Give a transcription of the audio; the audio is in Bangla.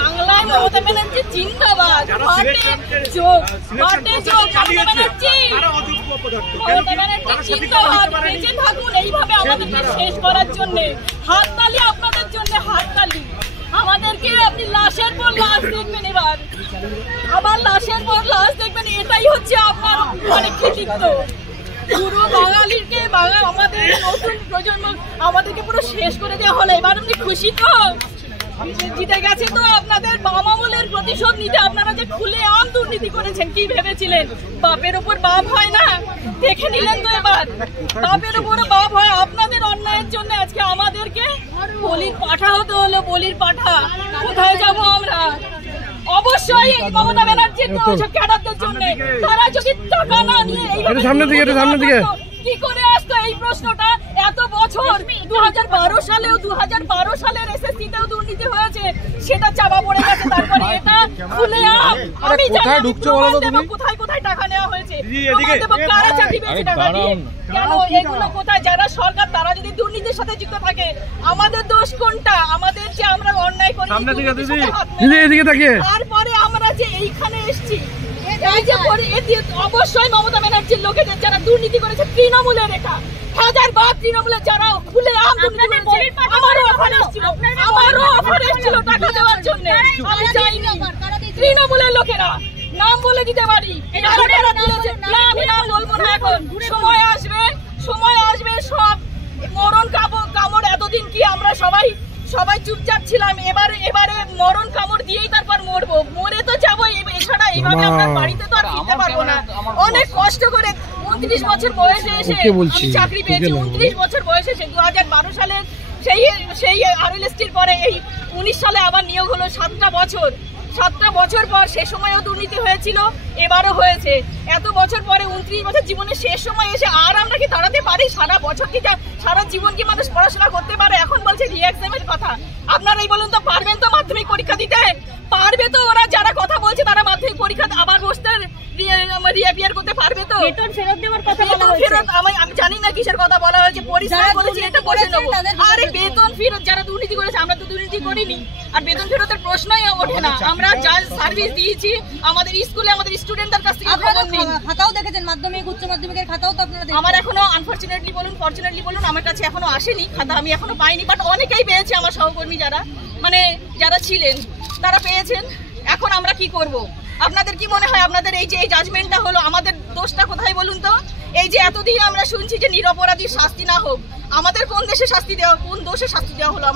বাংলায় মমতা ব্যানার্জি জিন্দাবাদ, বেঁচে থাকুন এইভাবে আমাদেরকে শেষ করার জন্য। হাততালি আপনাদের জন্য, হাততালি। আমাদেরকে আপনি লাশের পর লাশ দেখবেন, এবার আবার লাশের পর লাশ দেখবেন, এটাই হচ্ছে আপনার অনেক কৃতিত্ব। পুরো বাঙালিকে আমাদের নতুন প্রজন্ম আমাদেরকে পুরো শেষ করে দেওয়া হলো। এবার আপনি খুশি তো? জিতে গেছে তো আপনাদের বাম আমলের প্রতিশোধ নিতে। আপনারা যে খুলে আম দুর্নীতি করেছেন, কি ভেবেছিলেন বাপের উপর বাপ হয় না? দেখে নিলেন তো এবার বাপের উপর বাপ হয়। আপনাদের অন্যায়ের জন্য আজকে আমাদেরকে বলির পাঠা হতে হলো, বলির পাঠা। কোথায় যাবো আমরা? অবশ্যই মমতা ব্যানার্জির ক্যাডারদের জন্য। তারা যদি টাকা না নিয়ে সামনে দিকে কি করে আসতো এই প্রশ্নটা এত বছর? 2012 সালেও 2012 সালের এসএসসিতেও দুর্নীতি হয়েছে, সেটা চাপা পড়ে গেছে। তারপরে এটা খুলে আমি জানি কোথায় কোথায় টাকা নেওয়া হয়েছে, কারা চাকরি পেয়েছে টাকা দিয়ে। কেন এগুলো কোথায়? যারা সরকার তারা যদি দুর্নীতির সাথে যুক্ত থাকে, আমাদের দোষ কোনটা? আমাদের যে আমরা অন্যায় করি, তারপরে আমরা যে এইখানে এসছি, অবশ্যই মমতা ব্যানার্জির লোকেদের যারা দুর্নীতি করেছে, তৃণমূলের রেখা হাজার বার তৃণমূলের যারা খুলে আমারও অফার এসেছিল টাকা দেওয়ার জন্য, আমি যাইনি। তৃণমূলের লোকেরা নাম বলে দিতে পারি, আমি নাম বলবো না এখন। সময় আসবে সব মরণ কামড়। এতদিন কি আমরা সবাই চুপচাপ ছিলাম? এবারে মরণ কামড় দিয়েই তারপর মরবো। মরে তো যাবো, এছাড়া এইভাবে আমরা বাড়িতে তো আর ফিরতে পারবো না। অনেক কষ্ট করে 29 বছর বয়সে এসে আমি চাকরি পেয়েছি। 29 বছর বয়সে এসে 2012 সালে সেই আরএলএসটির পরে এই 19 সালে আবার নিয়োগ হলো। 7টা বছর পর সে সময়ও দুর্নীতি হয়েছিল, এবারও হয়েছে। এত বছর পরে 29 বছর জীবনের শেষ সময় এসে আর আমরা কি দাঁড়াতে পারি? সারা বছর কি সারা জীবন কি মানুষ পড়াশোনা করতে পারে? এখন বলছে রি-এক্সামের কথা। আপনারাই বলুন তো, পারবেন তো মাধ্যমিক পরীক্ষা দিতে? পারবে তো? ওরা যারা কথা বলছে তারা মাধ্যমিক পরীক্ষা আবার বসতে রিঅ্যাপিয়ার করতে পারবে তো? বেতন ফেরত দেওয়ার কথা বলা হয়েছে। আমি জানি না কিসের কথা বলা হয়েছে। পরিষ্কার বলেছি এটা বসে নেবো। আরে বেতন ফেরত যারা দুর্নীতি করেছে, আমরা তো দুর্নীতি করিনি, আর বেতন ফেরতের প্রশ্নই ওঠে না। আমরা যা সার্ভিস দিয়েছি আমাদের স্কুলে, আমাদের স্টুডেন্টদের কাছ থেকে খবর নিন। খাতাও দেখেছেন, মাধ্যমিক উচ্চ মাধ্যমিকের খাতাও তো আপনারা দেখেন। আমার এখনো আনফরচুনেটলি বলুন, ফরচুনেটলি বলুন, আমার কাছে এখনো আসেনি খাতা, আমি এখনো পাইনি। বাট অনেকেই পেয়েছে, আমার সহকর্মী যারা ছিলেন তারা পেয়েছেন। এখন আমরা কি করব? আপনাদের কি মনে হয় আপনাদের এই যে এই জাজমেন্টটা হলো, আমাদের দোষটা কোথায় বলুন তো? এই যে এতদিন আমরা শুনছি যে নিরপরাধীর শাস্তি না হোক, আমাদের কোন দোষে শাস্তি দেওয়া হলো?